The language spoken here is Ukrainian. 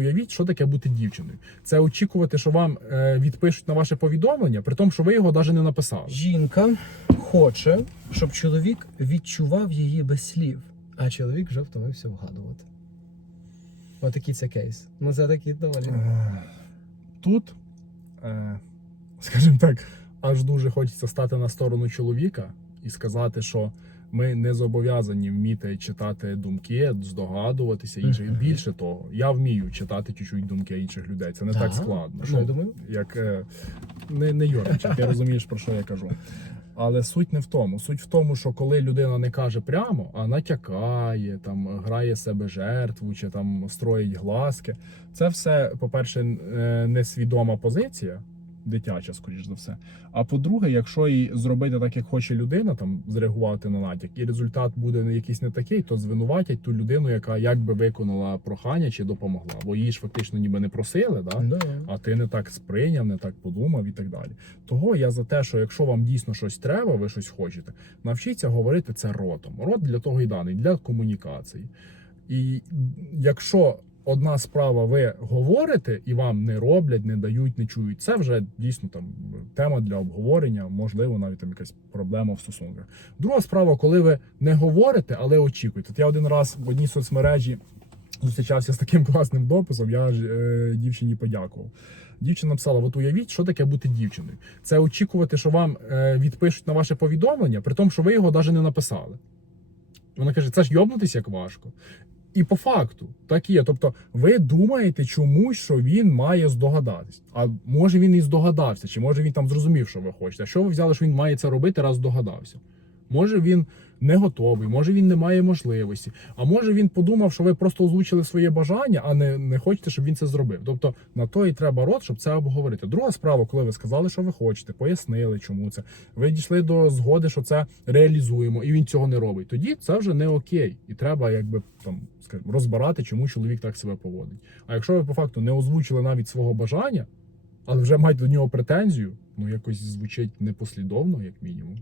Уявіть, що таке бути дівчиною. Це очікувати, що вам е, відпишуть на ваше повідомлення, при тому, що ви його навіть не написали. Жінка хоче, щоб чоловік відчував її без слів, а чоловік вже втомився вгадувати. Отакий це кейс. Ну це такі доволі. Е, Тут, е, скажімо так, аж дуже хочеться стати на сторону чоловіка і сказати, що ми не зобов'язані вміти читати думки, здогадуватися інших. Мгм. Більше того, я вмію читати чуть-чуть думки інших людей. Це не так Так? складно. Що я думаю? Як е, не, не Йорничек, ти розумієш, про що я кажу. Але суть не в тому. Суть в тому, що коли людина не каже прямо, а натякає, там грає себе жертву чи там строїть глазки. Це все, по-перше, е, несвідома позиція, дитяча, скоріш за все. А по-друге, якщо і зробити так, як хоче людина, там зреагувати на натяк, і результат буде якийсь не такий, то звинуватять ту людину, яка якби виконала прохання чи допомогла. Бо її ж фактично ніби не просили, да? А ти не так сприйняв, не так подумав і так далі. Того я за те, що якщо вам дійсно щось треба, ви щось хочете, навчіться говорити це ротом. Рот для того і даний, для комунікації. І якщо одна справа ви говорите і вам не роблять, не дають, не чують, це вже дійсно там тема для обговорення, можливо, навіть там якась проблема в стосунках. Друга справа, коли ви не говорите, але очікуєте. От я один раз в одній соцмережі зустрічався з таким класним дописом, я ж е, дівчині подякував. Дівчина написала: от уявіть, що таке бути дівчиною. Це очікувати, що вам е, відпишуть на ваше повідомлення, при тому, що ви його навіть не написали. Вона каже: це ж йобнутись як важко. І по факту так є. Тобто, ви думаєте чомусь, що він має здогадатись. А може він і здогадався, чи може він там зрозумів, що ви хочете. А що ви взяли, що він має це робити, раз здогадався? Може він не готовий, може він не має можливості, а може він подумав, що ви просто озвучили своє бажання, а не, не хочете, щоб він це зробив. Тобто на то і треба рот, щоб це обговорити. Друга справа, коли ви сказали, що ви хочете, пояснили, чому це. Ви дійшли до згоди, що це реалізуємо, і він цього не робить. Тоді це вже не окей, і треба якби там скажімо, розбирати, чому чоловік так себе поводить. А якщо ви по факту не озвучили навіть свого бажання, але вже маєте до нього претензію, ну якось звучить непослідовно, як мінімум.